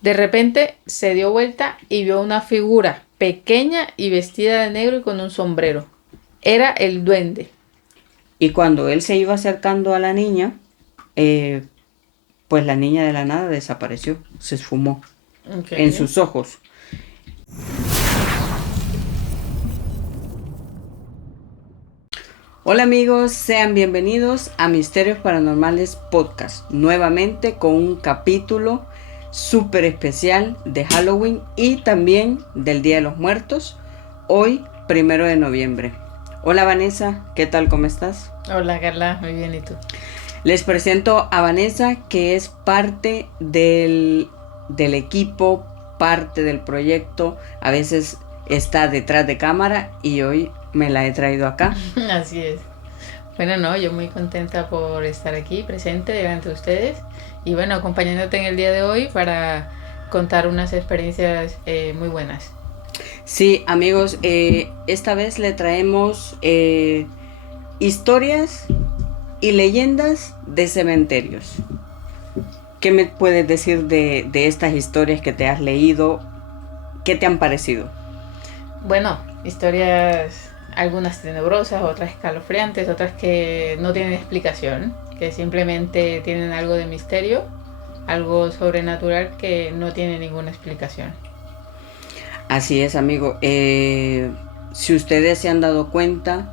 De repente se dio vuelta y vio una figura pequeña y vestida de negro y con un sombrero. Era el duende. Y cuando él se iba acercando a la niña, eh, pues la niña de la nada desapareció, se esfumó Ok. en sus ojos. Hola amigos, sean bienvenidos a Misterios Paranormales Podcast, nuevamente con un capítulo súper especial de Halloween y también del Día de los Muertos, hoy 1 de noviembre. Hola Vanessa, ¿qué tal? ¿Cómo estás? Hola Carla, muy bien, ¿y tú? Les presento a Vanessa, que es parte del equipo, parte del proyecto, a veces está detrás de cámara y hoy me la he traído acá. Así es. Bueno, no, yo muy contenta por estar aquí presente delante de ustedes y bueno, acompañándote en el día de hoy para contar unas experiencias muy buenas. Sí, amigos, esta vez le traemos historias y leyendas de cementerios. ¿Qué me puedes decir de estas historias que te has leído? ¿Qué te han parecido? Bueno, historias algunas tenebrosas, otras escalofriantes, otras que no tienen explicación, que simplemente tienen algo de misterio, algo sobrenatural que no tiene ninguna explicación. Así es, amigo. Si ustedes se han dado cuenta,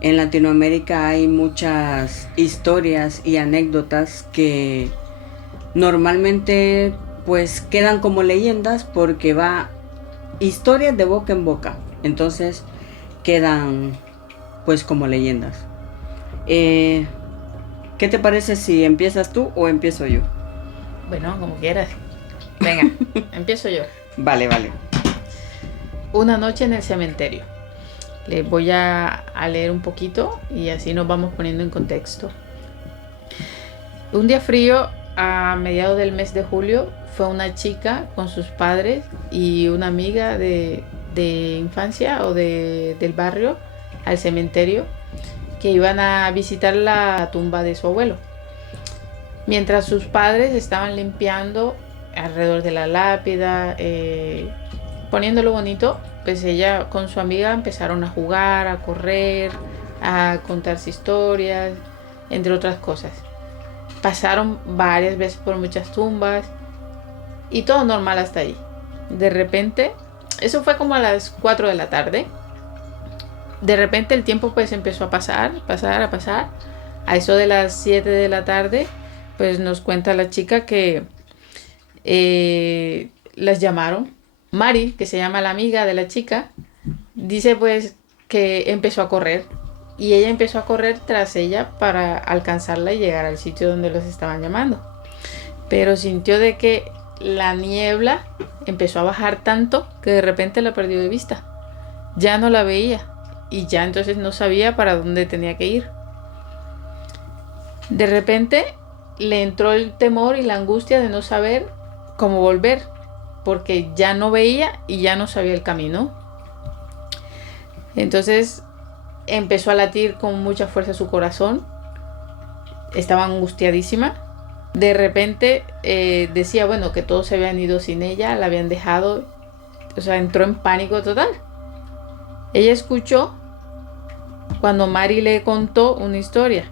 en Latinoamérica hay muchas historias y anécdotas que normalmente pues quedan como leyendas porque va historias de boca en boca. Entonces quedan pues como leyendas. Eh, ¿Qué te parece si empiezas tú o empiezo yo? Bueno, como quieras. Venga, empiezo yo. Vale, vale. Una noche en el cementerio. Les voy a leer un poquito y así nos vamos poniendo en contexto. Un día frío, a mediados del mes de julio, fue una chica con sus padres y una amiga de infancia o del barrio al cementerio que iban a visitar la tumba de su abuelo. Mientras sus padres estaban limpiando alrededor de la lápida, poniéndolo bonito, pues ella con su amiga empezaron a jugar, a correr, a contarse historias, entre otras cosas. Pasaron varias veces por muchas tumbas y todo normal hasta ahí. De repente, eso fue como a las 4 de la tarde. De repente el tiempo pues empezó a pasar. A eso de las 7 de la tarde, pues nos cuenta la chica que las llamaron. Mari, que se llama la amiga de la chica, dice pues que empezó a correr y ella empezó a correr tras ella para alcanzarla y llegar al sitio donde los estaban llamando. Pero sintió de que la niebla empezó a bajar tanto que de repente la perdió de vista. Ya no la veía y ya entonces no sabía para dónde tenía que ir. De repente le entró el temor y la angustia de no saber cómo volver, porque ya no veía y ya no sabía el camino. Entonces empezó a latir con mucha fuerza su corazón, estaba angustiadísima. De repente decía, bueno, que todos se habían ido sin ella, la habían dejado, o sea, entró en pánico total. Ella escuchó cuando Mari le contó una historia.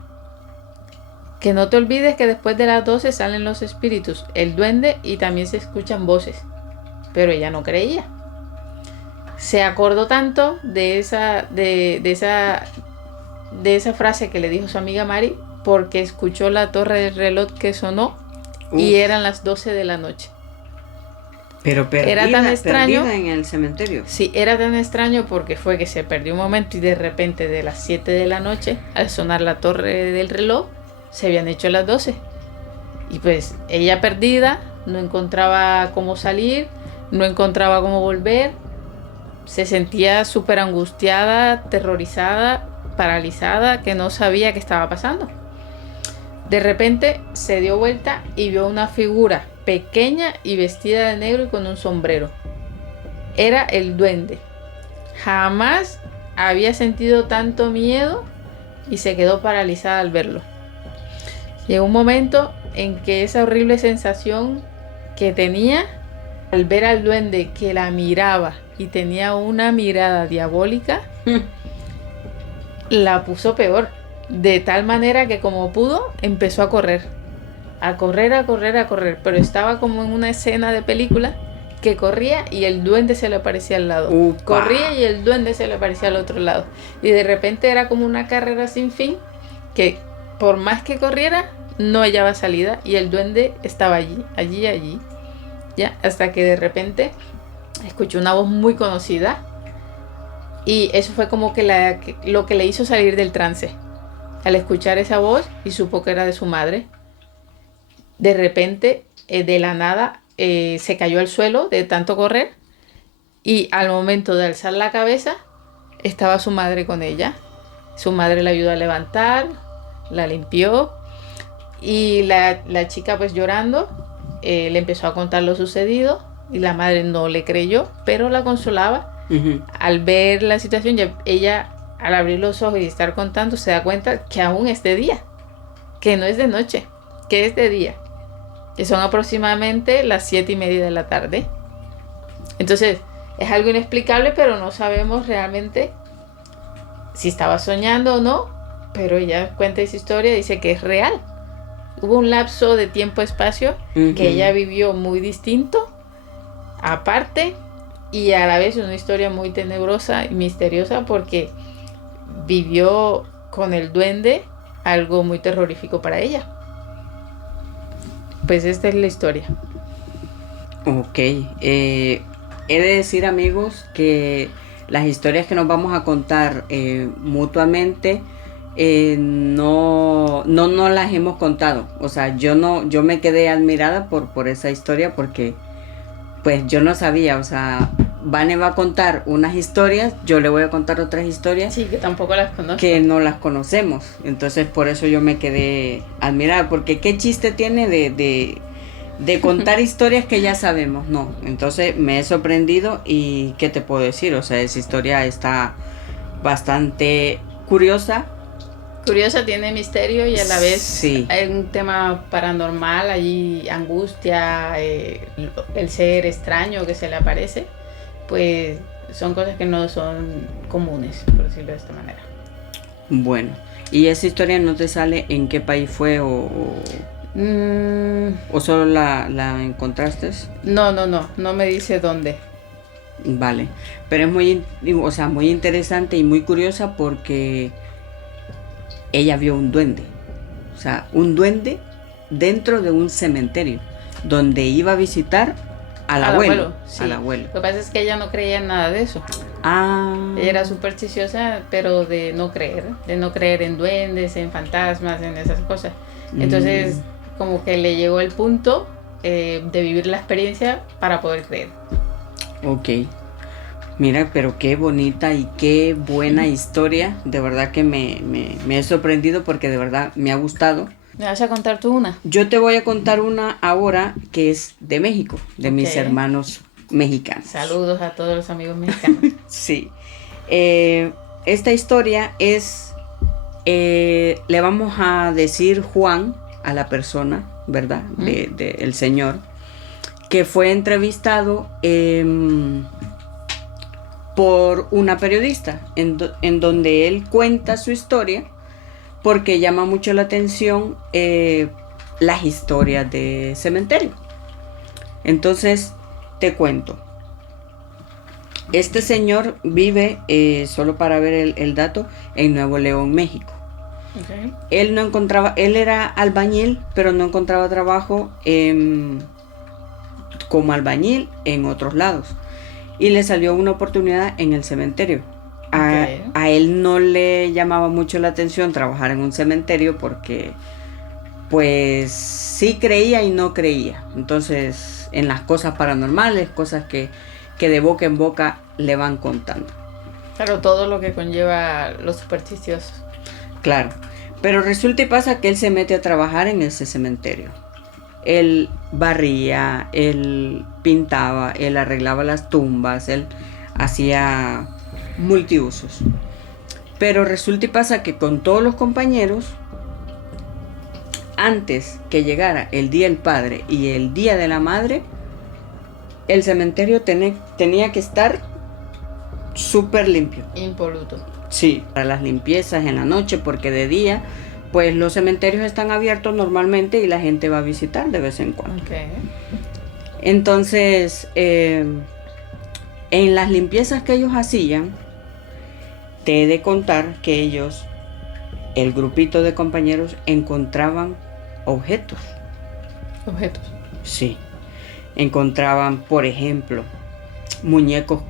Que no te olvides que después de las 12 salen los espíritus, el duende y también se escuchan voces. Pero ella no creía. Se acordó tanto de esa frase que le dijo su amiga Mari porque escuchó la torre del reloj que sonó y Uf, eran las 12 de la noche. pero Era tan extraño. perdida en el cementerio. Sí, era tan extraño porque fue que se perdió un momento y de repente de las 7 de la noche, al sonar la torre del reloj, se habían hecho las 12. Y pues ella perdida, no encontraba cómo salir, no encontraba cómo volver, se sentía súper angustiada, aterrorizada, paralizada, que no sabía qué estaba pasando. De repente se dio vuelta y vio una figura pequeña y vestida de negro y con un sombrero. Era el duende. Jamás había sentido tanto miedo y se quedó paralizada al verlo. Llegó un momento en que esa horrible sensación que tenía al ver al duende que la miraba y tenía una mirada diabólica, la puso peor. De tal manera que como pudo, empezó a correr. A correr, a correr, a correr. Pero estaba como en una escena de película que corría y el duende se le aparecía al lado. Upa. Corría y el duende se le aparecía al otro lado. Y de repente era como una carrera sin fin que por más que corriera, no hallaba salida. Y el duende estaba allí, allí, allí. Ya, hasta que de repente escuchó una voz muy conocida. Y eso fue como que lo que le hizo salir del trance. Al escuchar esa voz y supo que era de su madre, de repente, de la nada, se cayó al suelo de tanto correr y al momento de alzar la cabeza estaba su madre con ella. Su madre la ayudó a levantar, la limpió y la chica pues llorando le empezó a contar lo sucedido y la madre no le creyó, pero la consolaba. Al ver la situación, ella al abrir los ojos y estar contando se da cuenta que aún es de día, que no es de noche, que es de día, que son aproximadamente las 7:30 de la tarde. Entonces es algo inexplicable, pero no sabemos realmente si estaba soñando o no, pero ella cuenta esa historia, dice que es real. Hubo un lapso de tiempo-espacio que ella vivió muy distinto, aparte, y a la vez una historia muy tenebrosa y misteriosa porque vivió con el duende algo muy terrorífico para ella. Pues esta es la historia. Ok. He de decir, amigos, que las historias que nos vamos a contar mutuamente no las hemos contado. O sea, yo me quedé admirada por esa historia porque pues yo no sabía, o sea, Vane va a contar unas historias, yo le voy a contar otras historias. Sí, que tampoco las conozco. Que no las conocemos. Entonces por eso yo me quedé admirada, porque qué chiste tiene de contar historias que ya sabemos, no. Entonces me he sorprendido y ¿qué te puedo decir? O sea, esa historia está bastante curiosa. Curiosa, tiene misterio y a la vez sí. Hay un tema paranormal, allí angustia, el ser extraño que se le aparece, pues son cosas que no son comunes, por decirlo de esta manera. Bueno, ¿y esa historia no te sale en qué país fue o solo la encontraste? No me dice dónde. Vale, pero es muy interesante y muy curiosa porque ella vio un duende, o sea, un duende dentro de un cementerio donde iba a visitar al abuelo. Sí. Al abuelo. Lo que pasa es que ella no creía en nada de eso. Ella era supersticiosa, pero de no creer en duendes, en fantasmas, en esas cosas. Entonces, como que le llegó el punto de vivir la experiencia para poder creer. Ok. Mira, pero qué bonita y qué buena historia. De verdad que me he sorprendido porque de verdad me ha gustado. ¿Me vas a contar tú una? Yo te voy a contar una ahora que es de México, de mis hermanos mexicanos. Saludos a todos los amigos mexicanos. Sí. Esta historia es, le vamos a decir Juan a la persona, ¿verdad? El señor, que fue entrevistado por una periodista, en donde él cuenta su historia, porque llama mucho la atención las historias de cementerio. Entonces, te cuento. Este señor vive, solo para ver el dato, en Nuevo León, México. Okay. Él era albañil, pero no encontraba trabajo como albañil en otros lados. Y le salió una oportunidad en el cementerio. A él no le llamaba mucho la atención trabajar en un cementerio porque pues sí creía y no creía. Entonces, en las cosas paranormales, cosas que de boca en boca le van contando. Claro, todo lo que conlleva los supersticiosos. Claro, pero resulta y pasa que él se mete a trabajar en ese cementerio. Él barría, él pintaba, él arreglaba las tumbas, él hacía multiusos. Pero resulta y pasa que con todos los compañeros, antes que llegara el Día del Padre y el Día de la Madre, el cementerio tenía que estar súper limpio. Impoluto. Sí, para las limpiezas en la noche, porque de día, pues los cementerios están abiertos normalmente y la gente va a visitar de vez en cuando. Okay. Entonces, en las limpiezas que ellos hacían, te he de contar que ellos, el grupito de compañeros, encontraban objetos. Objetos. Sí. Encontraban, por ejemplo, muñecos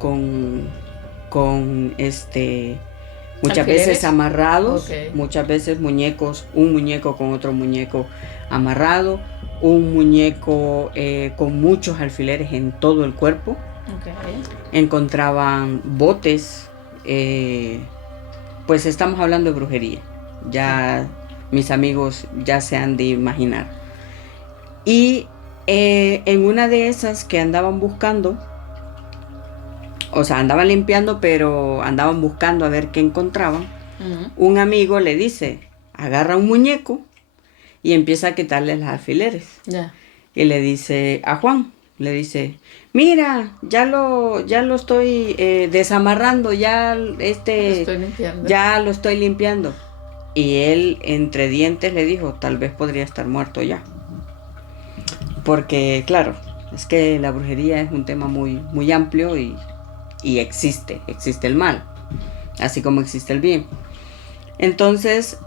muchas ¿Alfileres? veces amarrados, Okay. muchas veces un muñeco con otro muñeco amarrado, un muñeco con muchos alfileres en todo el cuerpo. Okay. Encontraban botes, pues estamos hablando de brujería, ya mis amigos ya se han de imaginar. Y en una de esas que andaban buscando, o sea, andaban limpiando, pero andaban buscando a ver qué encontraban, un amigo le dice, agarra un muñeco y empieza a quitarle los alfileres. Ya. Y le dice a Juan, le dice, mira, ya lo estoy desamarrando, Lo estoy limpiando. ya lo estoy limpiando. Y él, entre dientes, le dijo, tal vez podría estar muerto ya. Porque, claro, es que la brujería es un tema muy, muy amplio y existe el mal, así como existe el bien. Entonces,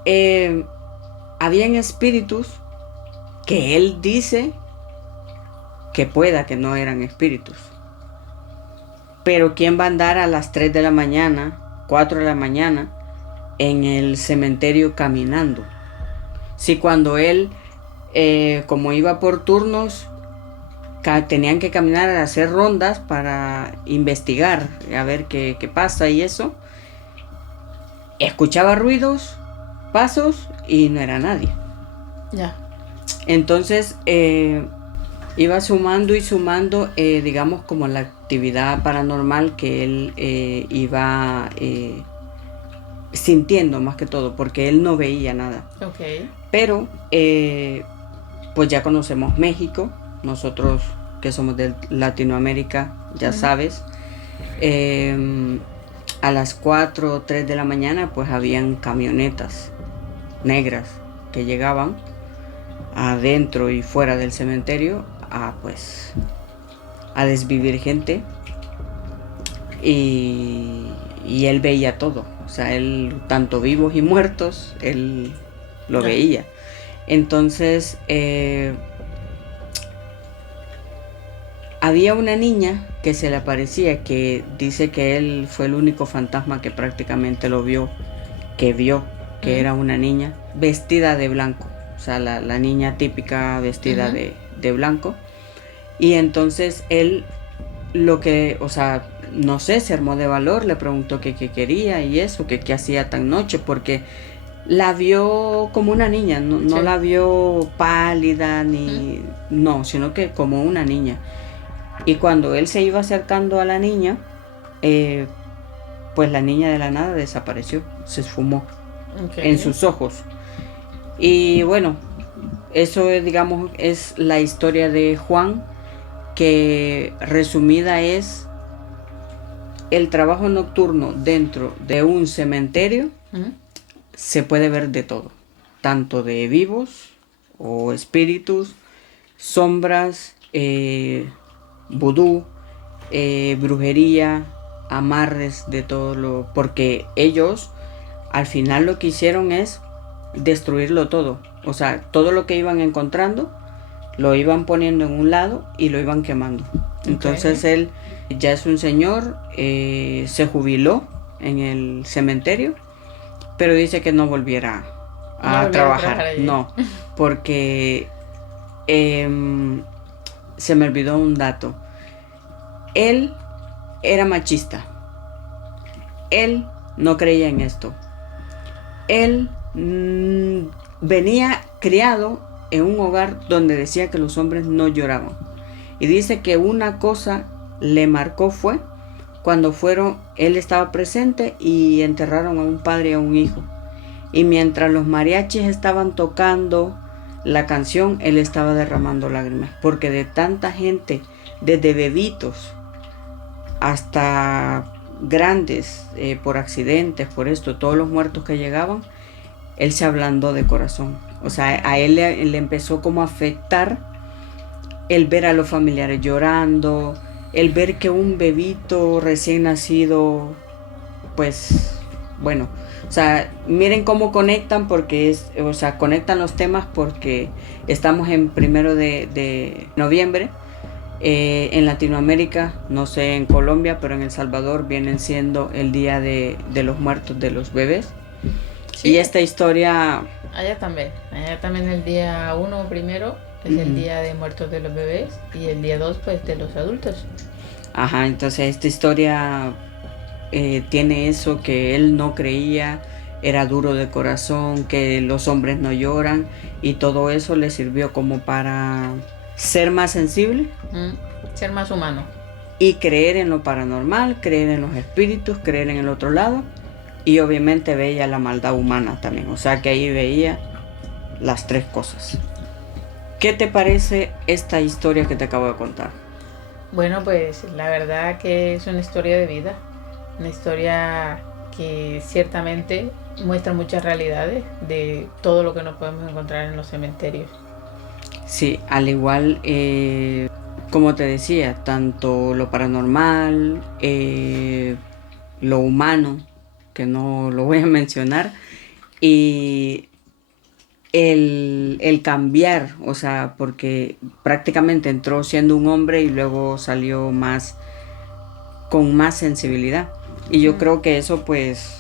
habían espíritus que él dice que pueda que no eran espíritus. Pero ¿quién va a andar a las 3 de la mañana, 4 de la mañana, en el cementerio caminando? Si cuando él, como iba por turnos, tenían que caminar a hacer rondas para investigar, a ver qué pasa y eso. Escuchaba ruidos, pasos y no era nadie. Ya. Entonces iba sumando y sumando, digamos, como la actividad paranormal que él iba sintiendo más que todo, porque él no veía nada. Okay. Pero pues ya conocemos México. Nosotros que somos de Latinoamérica, ya sabes, a las 4 o 3 de la mañana pues habían camionetas negras que llegaban adentro y fuera del cementerio a desvivir gente, y él veía todo, o sea, él, tanto vivos y muertos, él lo veía. Entonces había una niña que se le aparecía, que dice que él fue el único fantasma que prácticamente vio que era una niña vestida de blanco, o sea, la niña típica vestida de blanco. Y entonces él, no sé, se armó de valor, le preguntó qué quería y eso, qué hacía tan noche, porque la vio como una niña, no la vio pálida ni no, sino que como una niña. Y cuando él se iba acercando a la niña, pues la niña de la nada desapareció, se esfumó en sus ojos. Y bueno, eso digamos es la historia de Juan, que resumida es el trabajo nocturno dentro de un cementerio. Se puede ver de todo, tanto de vivos o espíritus, sombras, vudú, brujería, amarres, de todo porque ellos al final lo que hicieron es destruirlo todo, o sea, todo lo que iban encontrando lo iban poniendo en un lado y lo iban quemando. Entonces él ya es un señor, se jubiló en el cementerio, pero dice que no volviera a trabajar, no, porque se me olvidó un dato. Él era machista. Él no creía en esto. Él venía criado en un hogar donde decía que los hombres no lloraban. Y dice que una cosa le marcó fue cuando él estaba presente y enterraron a un padre y a un hijo. Y mientras los mariachis estaban tocando la canción, él estaba derramando lágrimas, porque de tanta gente desde bebitos hasta grandes, por accidentes, por esto, todos los muertos que llegaban, él se ablandó de corazón. O sea, a él le empezó como a afectar el ver a los familiares llorando, el ver que un bebito recién nacido, pues, bueno, o sea, miren cómo conectan, porque conectan los temas porque estamos en 1 de noviembre. En Latinoamérica, no sé en Colombia, pero en El Salvador vienen siendo el Día de los Muertos de los Bebés. Sí. Y esta historia... Allá también el día 1 primero es el Día de Muertos de los Bebés, y el día 2 pues de los adultos. Ajá, entonces esta historia tiene eso, que él no creía, era duro de corazón, que los hombres no lloran, y todo eso le sirvió como para ser más sensible, ser más humano, y creer en lo paranormal, creer en los espíritus, creer en el otro lado, y obviamente veía la maldad humana también. O sea que ahí veía las tres cosas. ¿Qué te parece esta historia que te acabo de contar? Bueno, pues la verdad que es una historia de vida, una historia que ciertamente muestra muchas realidades de todo lo que nos podemos encontrar en los cementerios. Sí, al igual, como te decía, tanto lo paranormal, lo humano, que no lo voy a mencionar, y el cambiar, o sea, porque prácticamente entró siendo un hombre y luego salió con más sensibilidad. Y yo creo que eso pues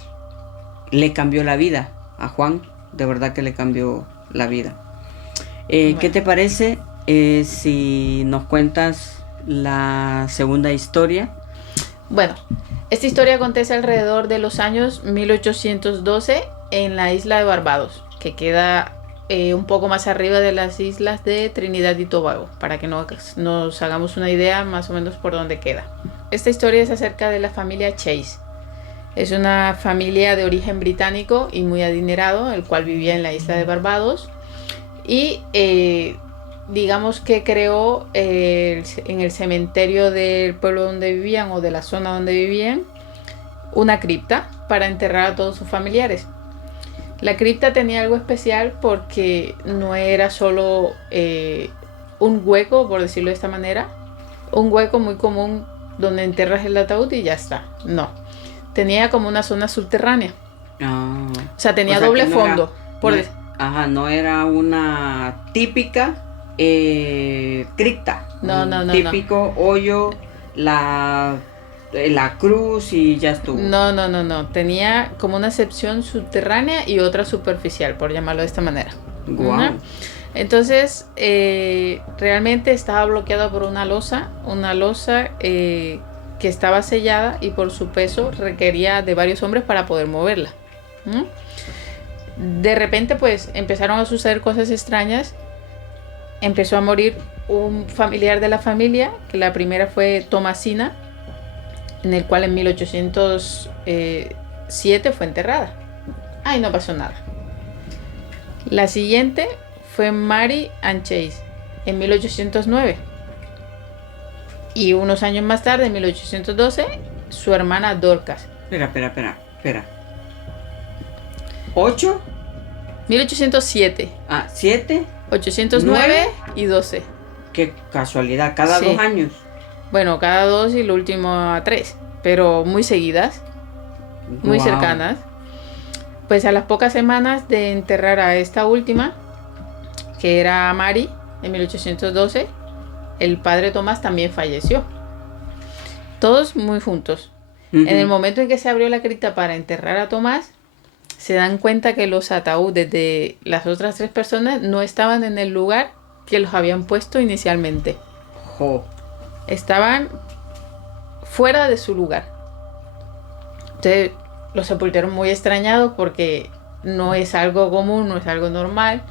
le cambió la vida a Juan, de verdad que le cambió la vida. Bueno. ¿Qué te parece si nos cuentas la segunda historia? Bueno, esta historia acontece alrededor de los años 1812 en la isla de Barbados, que queda un poco más arriba de las islas de Trinidad y Tobago, para que nos hagamos una idea más o menos por dónde queda. Esta historia es acerca de la familia Chase. Es una familia de origen británico y muy adinerado, el cual vivía en la isla de Barbados, y digamos que creó en el cementerio del pueblo donde vivían, o de la zona donde vivían, una cripta para enterrar a todos sus familiares. La cripta tenía algo especial porque no era solo un hueco, por decirlo de esta manera, un hueco muy común donde enterras el ataúd y ya está. No, tenía como una zona subterránea. O sea, tenía doble fondo. No era una típica cripta. No. Típico hoyo, la cruz y ya estuvo. No. Tenía como una sección subterránea y otra superficial, por llamarlo de esta manera. Wow. Entonces, realmente estaba bloqueado por una losa que estaba sellada, y por su peso requería de varios hombres para poder moverla. De repente, pues, empezaron a suceder cosas extrañas. Empezó a morir un familiar de la familia, que la primera fue Thomasina, en el cual en 1807 fue enterrada. Ahí no pasó nada. La siguiente fue Mary Ann Chase, en 1809. Y unos años más tarde, en 1812, su hermana Dorcas. Espera. ¿8? 1807. 7. 809 ¿9? Y 12. Qué casualidad, cada 2 años. Bueno, cada 2 y lo último a 3, pero muy seguidas, muy cercanas. Pues a las pocas semanas de enterrar a esta última, que era Mary, en 1812, el padre Tomás también falleció. Todos muy juntos. En el momento en que se abrió la cripta para enterrar a Tomás, se dan cuenta que los ataúdes de las otras 3 personas no estaban en el lugar que los habían puesto inicialmente. Estaban fuera de su lugar. Entonces los sepulteros muy extrañados, porque no es algo común, no es algo normal,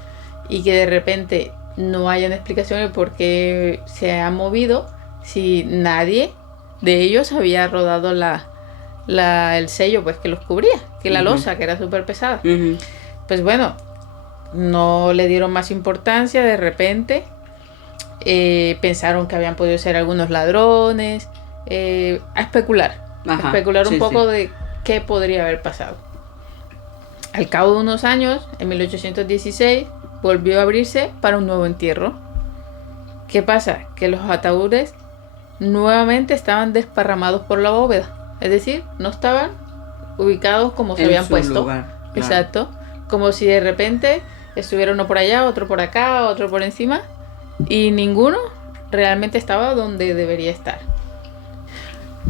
y que de repente no hayan explicaciones por qué se han movido si nadie de ellos había rodado el sello, pues, que los cubría, que la losa, que era súper pesada. Pues bueno, no le dieron más importancia. De repente Pensaron que habían podido ser algunos ladrones, a especular. Ajá, Especular un sí, poco sí. de qué podría haber pasado. Al cabo de unos años, en 1816, volvió a abrirse para un nuevo entierro. ¿Qué pasa? Que los ataúdes nuevamente estaban desparramados por la bóveda. Es decir, no estaban ubicados como se En habían su puesto. lugar, claro. Exacto. Como si de repente estuviera uno por allá, otro por acá, otro por encima. Y ninguno realmente estaba donde debería estar.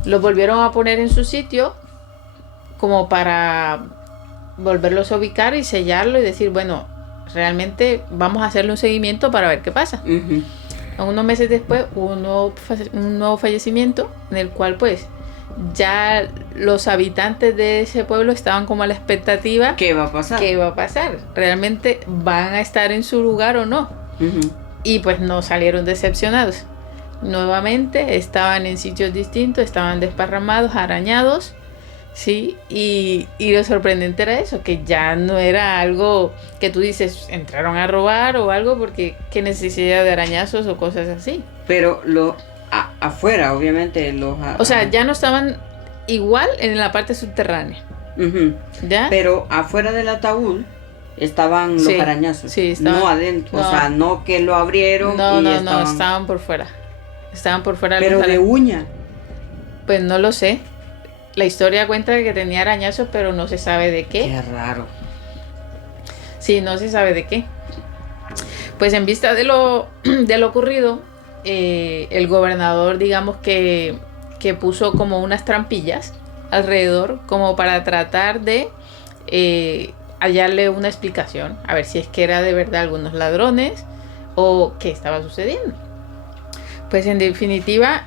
Los volvieron a poner en su sitio como para volverlos a ubicar y sellarlo y decir, bueno, realmente vamos a hacerle un seguimiento para ver qué pasa. Ujú. Unos meses después hubo un nuevo fallecimiento en el cual pues ya los habitantes de ese pueblo estaban como a la expectativa. ¿Qué va a pasar? ¿Qué va a pasar? ¿Realmente van a estar en su lugar o no? Ujú. Y pues no salieron decepcionados. Nuevamente estaban en sitios distintos, estaban desparramados, arañados, ¿sí? Y lo sorprendente era eso, que ya no era algo que tú dices, entraron a robar o algo, porque qué necesidad de arañazos o cosas así. Pero afuera, obviamente, O sea, ya no estaban igual en la parte subterránea, Ujú. ¿ya? Pero afuera del ataúd estaban Sí, los arañazos. sí, estaban- No adentro. no. O sea, no que lo abrieron No, y no, estaban... no, estaban por fuera. Estaban por fuera Pero los de uña. Pues no lo sé. La historia cuenta que tenía arañazos, pero no se sabe de qué. Qué raro. Sí, no se sabe de qué. Pues en vista de lo ocurrido, el gobernador, digamos que puso como unas trampillas alrededor, como para tratar de hallarle una explicación, a ver si es que era de verdad algunos ladrones o qué estaba sucediendo. Pues en definitiva,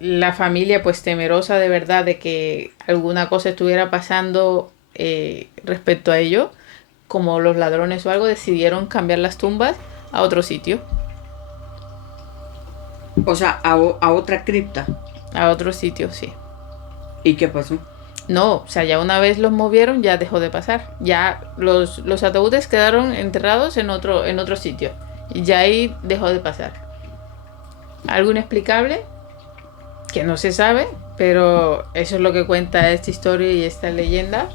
la familia pues temerosa de verdad de que alguna cosa estuviera pasando respecto a ello, como los ladrones o algo, decidieron cambiar las tumbas a otro sitio, O sea, a otra cripta. a otro sitio, sí. ¿Y qué pasó? No, o sea, ya una vez los movieron, ya dejó de pasar. Ya los ataúdes quedaron enterrados en otro sitio. Y ya ahí dejó de pasar. Algo inexplicable, que no se sabe, pero eso es lo que cuenta esta historia y esta leyenda,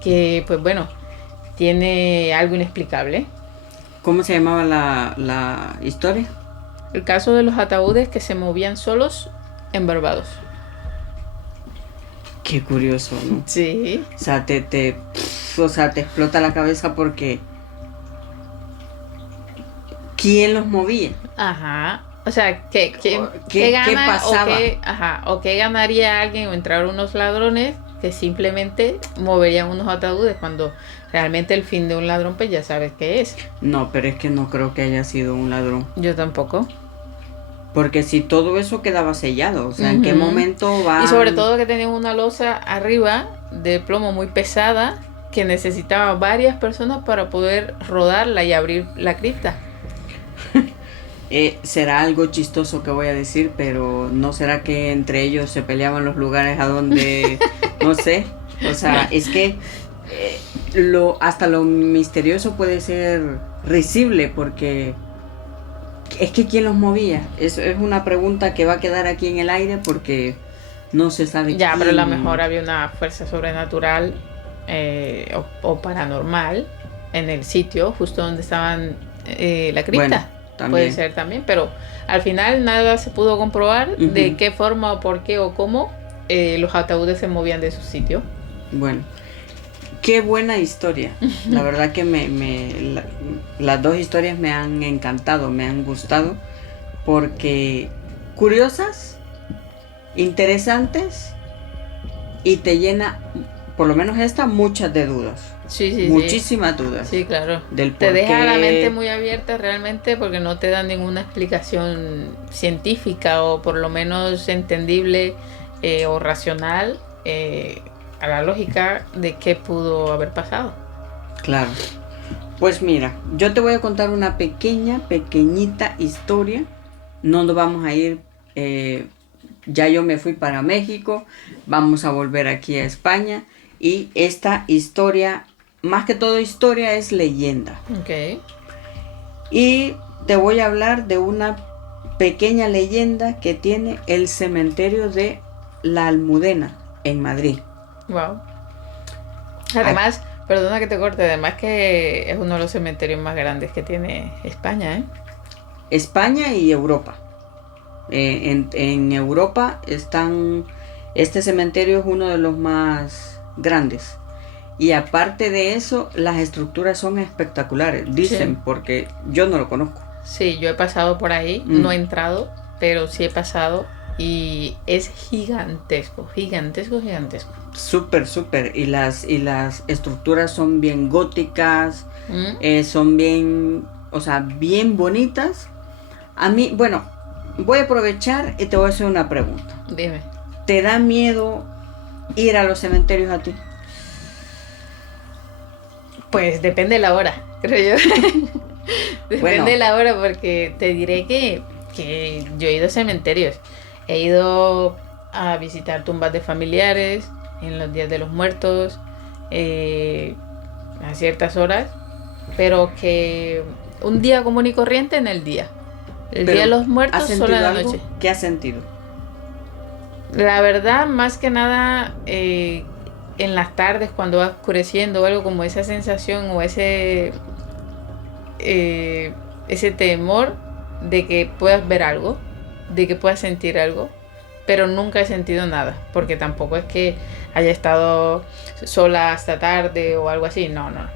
que pues bueno, tiene algo inexplicable. ¿Cómo se llamaba la historia? El caso de los ataúdes que se movían solos en Barbados. Qué curioso, ¿no? Sí. O sea, te explota la cabeza porque... ¿Quién los movía? Ajá. O sea, ¿qué ¿Qué gana pasaba? o qué ganaría alguien o entrar unos ladrones que simplemente moverían unos ataúdes cuando realmente el fin de un ladrón pues ya sabes qué es? No, pero es que no creo que haya sido un ladrón. Yo tampoco. Porque si todo eso quedaba sellado, o sea, ¿en qué Ujú. momento va? Y sobre todo que tenían una losa arriba de plomo muy pesada que necesitaba varias personas para poder rodarla y abrir la cripta. Será algo chistoso que voy a decir, pero ¿no será que entre ellos se peleaban los lugares a donde, no sé? O sea, es que hasta lo misterioso puede ser risible porque es que ¿quién los movía? Es una pregunta que va a quedar aquí en el aire porque no se sabe Ya, quién. pero a lo mejor había una fuerza sobrenatural o paranormal en el sitio justo donde estaban la cripta. Bueno, también. Puede ser también, pero al final nada se pudo comprobar de qué forma o por qué o cómo los ataúdes se movían de su sitio. Bueno, qué buena historia. La verdad que las dos historias me han encantado, me han gustado, porque curiosas, interesantes y te llena, por lo menos esta, muchas de dudas. Sí, sí, Muchísimas dudas. sí, claro. Del Te por deja qué. la mente muy abierta realmente porque no te dan ninguna explicación científica o por lo menos entendible o racional a la lógica de qué pudo haber pasado. Claro. Pues mira, yo te voy a contar una pequeñita historia. No nos vamos a ir. Ya yo me fui para México. Vamos a volver aquí a España. Y esta historia, más que todo historia, es leyenda. Ok. Y te voy a hablar de una pequeña leyenda que tiene el cementerio de La Almudena en Madrid. Wow. Además, perdona que te corte, además que es uno de los cementerios más grandes que tiene España, ¿eh? España y Europa. En Europa este cementerio es uno de los más grandes. Y aparte de eso, las estructuras son espectaculares, dicen, Sí. porque yo no lo conozco. Sí, yo he pasado por ahí, no he entrado, pero sí he pasado y es gigantesco, gigantesco, gigantesco. Súper, súper. Y las estructuras son bien góticas, ¿Mm? son bien, o sea, bien bonitas. A mí, bueno, voy a aprovechar y te voy a hacer una pregunta. Dime. ¿Te da miedo ir a los cementerios a ti? Pues depende de la hora, creo yo. Depende Bueno. de la hora porque te diré que yo he ido a cementerios. He ido a visitar tumbas de familiares en los días de los muertos, a ciertas horas, pero que un día común y corriente en el día. El Pero, día de los ¿has muertos sentido solo en la algo? noche. ¿Qué has sentido? La verdad, más que nada, en las tardes cuando va oscureciendo o algo como esa sensación o ese temor de que puedas ver algo, de que puedas sentir algo, pero nunca he sentido nada, porque tampoco es que haya estado sola hasta tarde o algo así, no, no.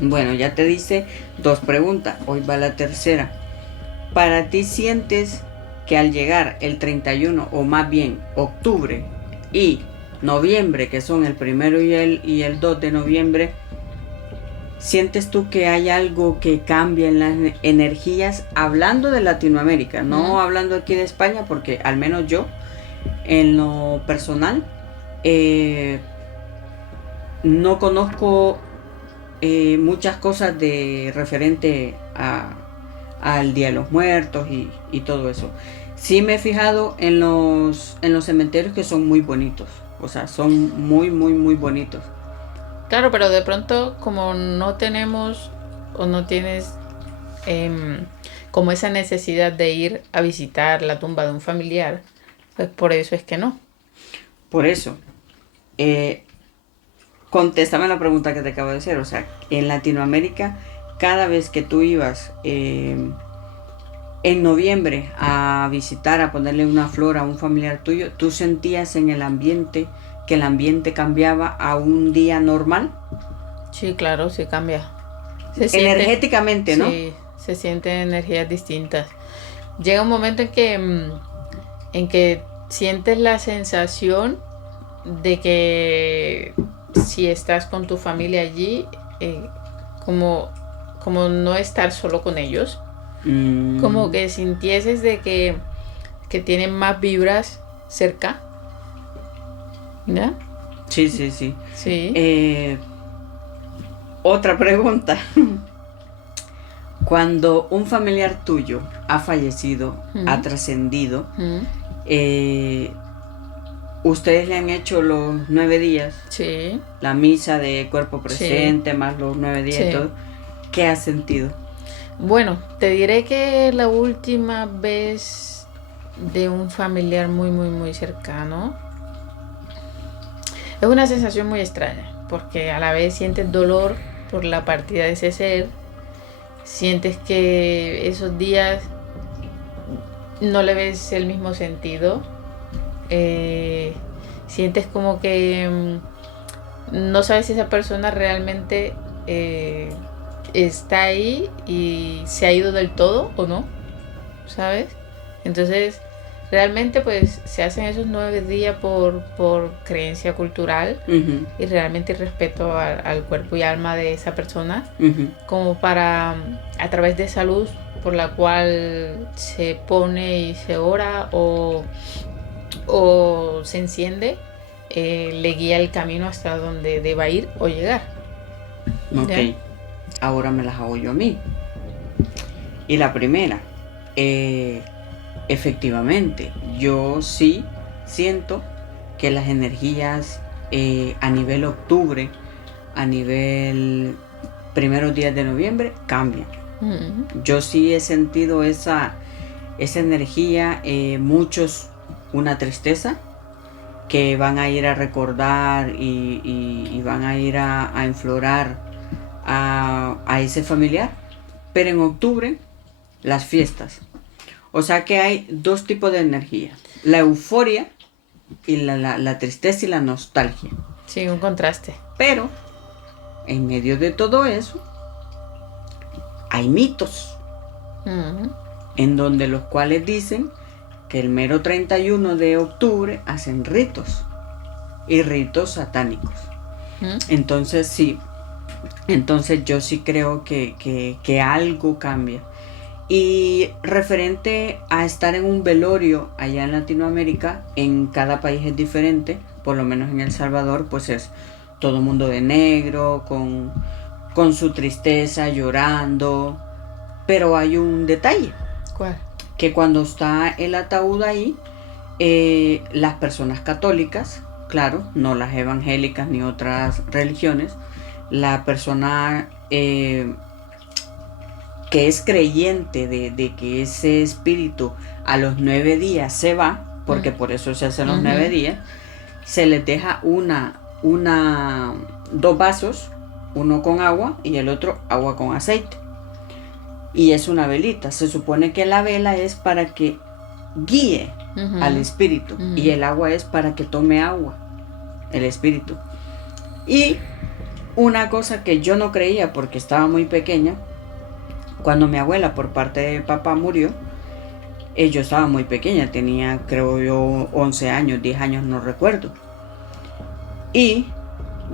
Bueno, ya te dice 2 preguntas, hoy va la tercera. ¿Para ti sientes que al llegar el 31 o más bien octubre y noviembre, que son el 1 y el 2 de noviembre, sientes tú que hay algo que cambia en las energías, hablando de Latinoamérica, no hablando aquí de España, porque al menos yo, en lo personal, no conozco muchas cosas de referente al Día de los Muertos y todo eso. Sí me he fijado en los cementerios que son muy bonitos, o sea, son muy, muy, muy bonitos. Claro, pero de pronto como no tenemos o no tienes como esa necesidad de ir a visitar la tumba de un familiar, pues por eso es que no. Por eso, contéstame la pregunta que te acabo de hacer. O sea, en Latinoamérica, cada vez que tú ibas en noviembre a visitar, a ponerle una flor a un familiar tuyo, ¿tú sentías en el ambiente que el ambiente cambiaba a un día normal? Sí, claro, sí cambia. Energéticamente, ¿no? Sí, se sienten energías distintas. Llega un momento en que sientes la sensación de que si estás con tu familia allí, como no estar solo con ellos, como que sintieses de que tienen más vibras cerca. ¿Ya? Sí, sí, sí. Sí. Otra pregunta. Cuando un familiar tuyo ha fallecido, ha trascendido, ¿ustedes le han hecho los 9 días? Sí. La misa de cuerpo presente, más los 9 días y todo. ¿Qué has sentido? Bueno, te diré que la última vez de un familiar muy, muy, muy cercano es una sensación muy extraña, porque a la vez sientes dolor por la partida de ese ser, sientes que esos días no le ves el mismo sentido, sientes como que no sabes si esa persona realmente está ahí y se ha ido del todo o no, ¿sabes? Entonces, realmente pues se hacen esos 9 días por creencia cultural y realmente respeto al cuerpo y alma de esa persona, como para, a través de esa luz por la cual se pone y se ora o se enciende, le guía el camino hasta donde deba ir o llegar. Ok, ¿ya? Ahora me las hago yo a mí. Y la primera, efectivamente, yo sí siento que las energías a nivel octubre, a nivel primeros días de noviembre, cambian. Yo sí he sentido esa energía, muchos una tristeza, que van a ir a recordar y van a ir a enflorar a ese familiar. Pero en octubre, las fiestas. O sea que hay dos tipos de energía: la euforia y la tristeza y la nostalgia. Sí, un contraste. Pero en medio de todo eso hay mitos, en donde los cuales dicen que el mero 31 de octubre hacen ritos, y ritos satánicos. Entonces sí, entonces yo sí creo que algo cambia. Y referente a estar en un velorio allá en Latinoamérica, en cada país es diferente. Por lo menos en El Salvador pues es todo mundo de negro, con su tristeza, llorando. Pero hay un detalle. ¿Cuál? Que cuando está el ataúd ahí, las personas católicas, claro, no las evangélicas ni otras religiones, la persona que es creyente de que ese espíritu a los 9 días se va, porque por eso se hacen los 9 días, se les deja dos vasos, uno con agua y el otro agua con aceite. Y es una velita. Se supone que la vela es para que guíe al espíritu, y el agua es para que tome agua el espíritu. Y una cosa que yo no creía porque estaba muy pequeña, cuando mi abuela por parte de papá murió, yo estaba muy pequeña, tenía creo yo 11 años, 10 años, no recuerdo. Y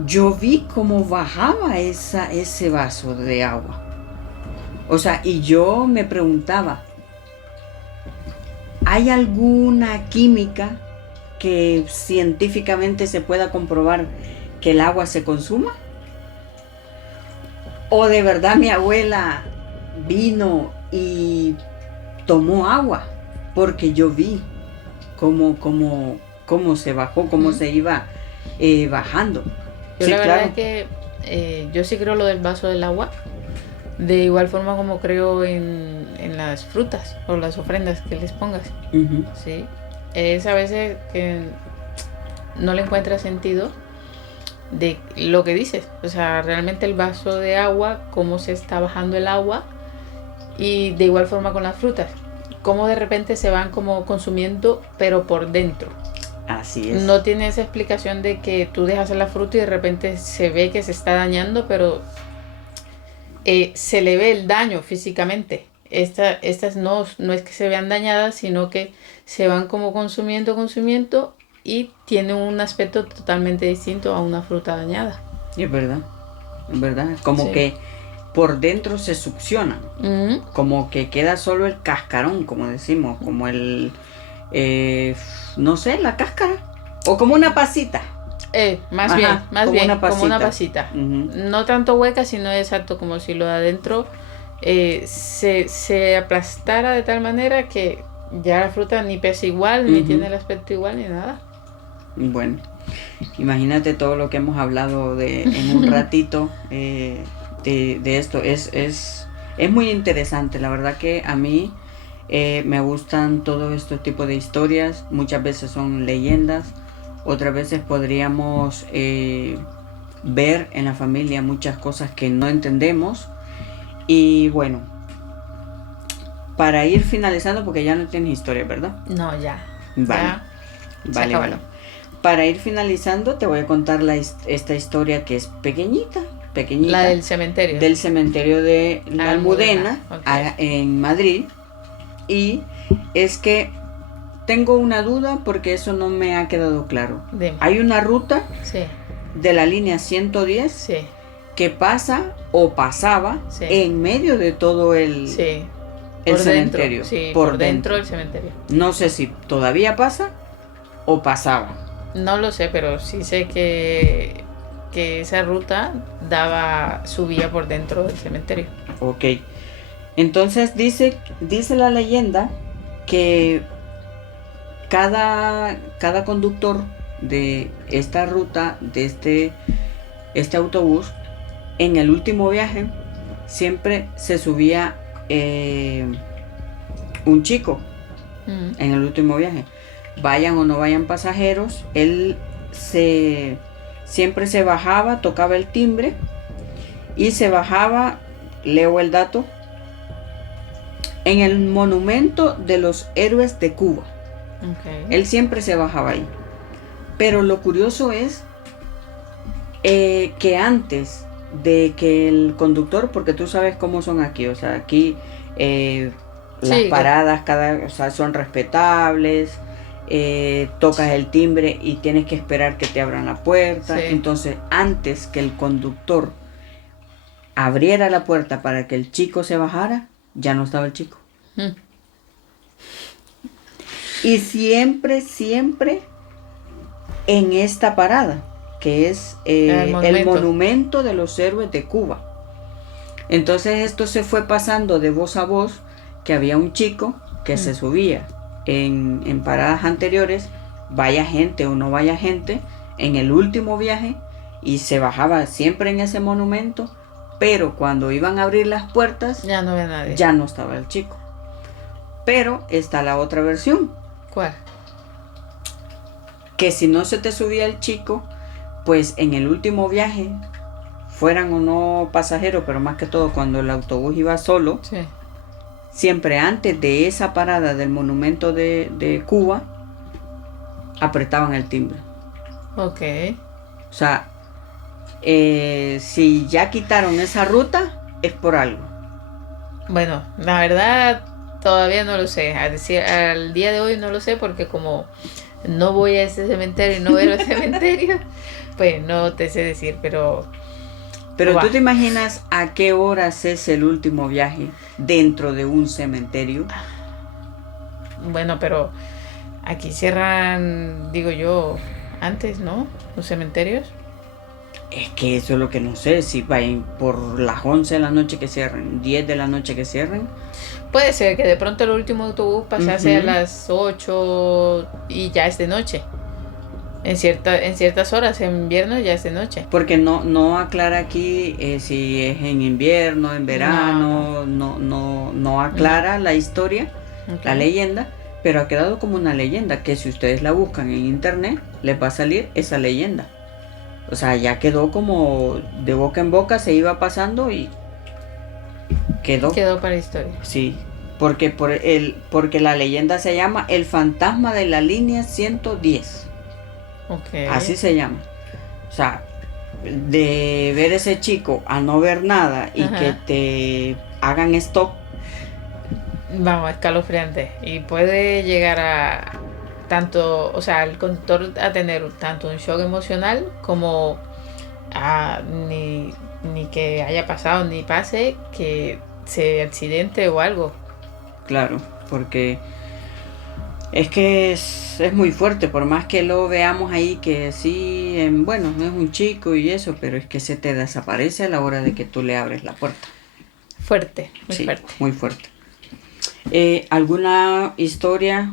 yo vi cómo bajaba ese vaso de agua. O sea, y yo me preguntaba, ¿hay alguna química que científicamente se pueda comprobar que el agua se consuma? ¿O de verdad mi abuela vino y tomó agua? Porque yo vi cómo se bajó, cómo se iba bajando. Yo sí, la verdad es que yo sí creo lo del vaso del agua. De igual forma como creo en las frutas o las ofrendas que les pongas. ¿Sí? Es a veces que no le encuentra sentido de lo que dices. O sea, realmente el vaso de agua, cómo se está bajando el agua, y de igual forma con las frutas. Cómo de repente se van como consumiendo, pero por dentro. Así es. No tiene esa explicación de que tú dejas la fruta y de repente se ve que se está dañando, pero se le ve el daño físicamente. Estas no es que se vean dañadas, sino que se van como consumiendo y tienen un aspecto totalmente distinto a una fruta dañada. Es verdad. Como sí, que por dentro se succionan, como que queda solo el cascarón, como decimos, como no sé, la cáscara, o como una pasita. Más bien, como una pasita. No tanto hueca, sino exacto, como si lo de adentro se aplastara de tal manera que ya la fruta ni pesa igual, ni tiene el aspecto igual, ni nada. Bueno, imagínate todo lo que hemos hablado en un ratito de esto. Es muy interesante, la verdad que a mí me gustan todo este tipo de historias. Muchas veces son leyendas, otras veces podríamos ver en la familia muchas cosas que no entendemos. Y bueno, para ir finalizando, porque ya no tienes historia, ¿verdad? No, ya. Vale. Vale. Para ir finalizando, te voy a contar esta historia que es pequeñita. La del cementerio. Del cementerio de la Almudena, okay, en Madrid. Y es que tengo una duda porque eso no me ha quedado claro. Dime. Hay una ruta, sí, de la línea 110, sí, que pasa o pasaba, sí, en medio de todo el, sí, el cementerio. Dentro, sí, por dentro del cementerio. No sé si todavía pasa o pasaba. No lo sé, pero sí sé que esa ruta subía por dentro del cementerio. Ok. Entonces dice la leyenda que cada conductor de esta ruta, de este autobús, en el último viaje siempre se subía un chico en el último viaje. Vayan o no vayan pasajeros, él siempre se bajaba, tocaba el timbre y se bajaba, leo el dato, en el monumento de los héroes de Cuba. Okay. Él siempre se bajaba ahí. Pero lo curioso es que antes de que el conductor, porque tú sabes cómo son aquí, o sea, aquí las paradas o sea, son respetables, tocas el timbre y tienes que esperar que te abran la puerta. Sí. Entonces, antes que el conductor abriera la puerta para que el chico se bajara, ya no estaba el chico. Y siempre en esta parada, que es el monumento de los héroes de Cuba. Entonces esto se fue pasando de voz a voz, que había un chico que se subía en paradas anteriores, vaya gente o no vaya gente, en el último viaje, y se bajaba siempre en ese monumento, pero cuando iban a abrir las puertas, ya no había nadie. Ya no estaba el chico. Pero está la otra versión. ¿Cuál? Que si no se te subía el chico, pues en el último viaje, fueran o no pasajeros, pero más que todo cuando el autobús iba solo, sí, siempre antes de esa parada del monumento de Cuba, apretaban el timbre. Ok. O sea, si ya quitaron esa ruta, es por algo. Bueno, la verdad todavía no lo sé. Al día de hoy no lo sé porque como no voy a ese cementerio y no veo el cementerio, pues no te sé decir, pero tú te imaginas a qué horas es el último viaje dentro de un cementerio. Bueno, pero aquí cierran, digo yo, antes, ¿no? Los cementerios. Es que eso es lo que no sé, si vayan por las 11 de la noche que cierren, 10 de la noche que cierren. Puede ser que de pronto el último autobús pasase a las 8 y ya es de noche. En ciertas horas, en invierno ya es de noche. Porque no aclara aquí si es en invierno, en verano, no aclara la historia, la leyenda, pero ha quedado como una leyenda que si ustedes la buscan en internet, les va a salir esa leyenda. O sea, ya quedó como de boca en boca, se iba pasando y quedó para la historia. Sí, porque la leyenda se llama El fantasma de la línea 110. Okay. Así se llama. O sea, de ver ese chico a no ver nada y que te hagan stop. Vamos, escalofriante. Y puede llegar a tanto, o sea, el conductor a tener tanto un shock emocional como a ni que haya pasado ni pase que se accidente o algo. Claro, porque es que es muy fuerte, por más que lo veamos ahí que sí, bueno, es un chico y eso, pero es que se te desaparece a la hora de que tú le abres la puerta. Fuerte, muy sí, fuerte. Muy fuerte. ¿Alguna historia?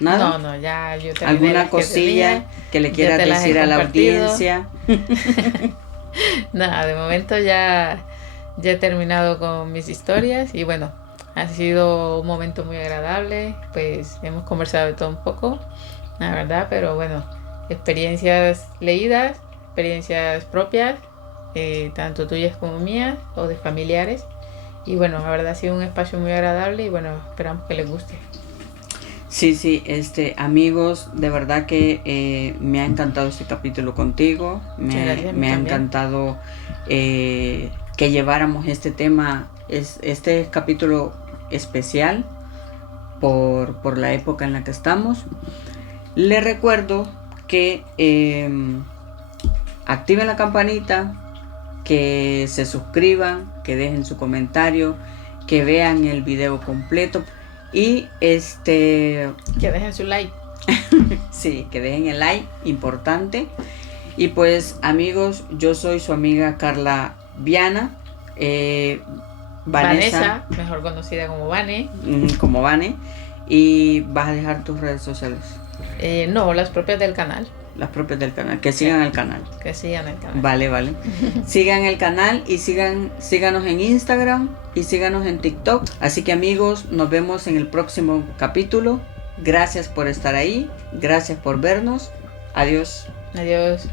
¿Nada? No, ya yo terminé. ¿Alguna cosilla que le quieras decir a la audiencia? Nada, de momento ya he terminado con mis historias y bueno, ha sido un momento muy agradable, pues hemos conversado de todo un poco, la verdad, pero bueno, experiencias leídas, experiencias propias, tanto tuyas como mías o de familiares, y bueno, la verdad ha sido un espacio muy agradable y bueno, esperamos que les guste. Sí, amigos, de verdad que me ha encantado este capítulo contigo, me ha encantado que lleváramos este tema, este capítulo especial por la época en la que estamos. Les recuerdo que activen la campanita, que se suscriban, que dejen su comentario, que vean el video completo y que dejen su like. Sí, que dejen el like, importante. Y pues amigos, yo soy su amiga Carla Viana, Vanessa, mejor conocida como Vane. Como Vane. Y vas a dejar tus redes sociales. No, las propias del canal. las propias del canal, que sigan el canal. Que sigan el canal. Vale. Sigan el canal y síganos en Instagram y síganos en TikTok. Así que amigos, nos vemos en el próximo capítulo. Gracias por estar ahí. Gracias por vernos. Adiós. Adiós.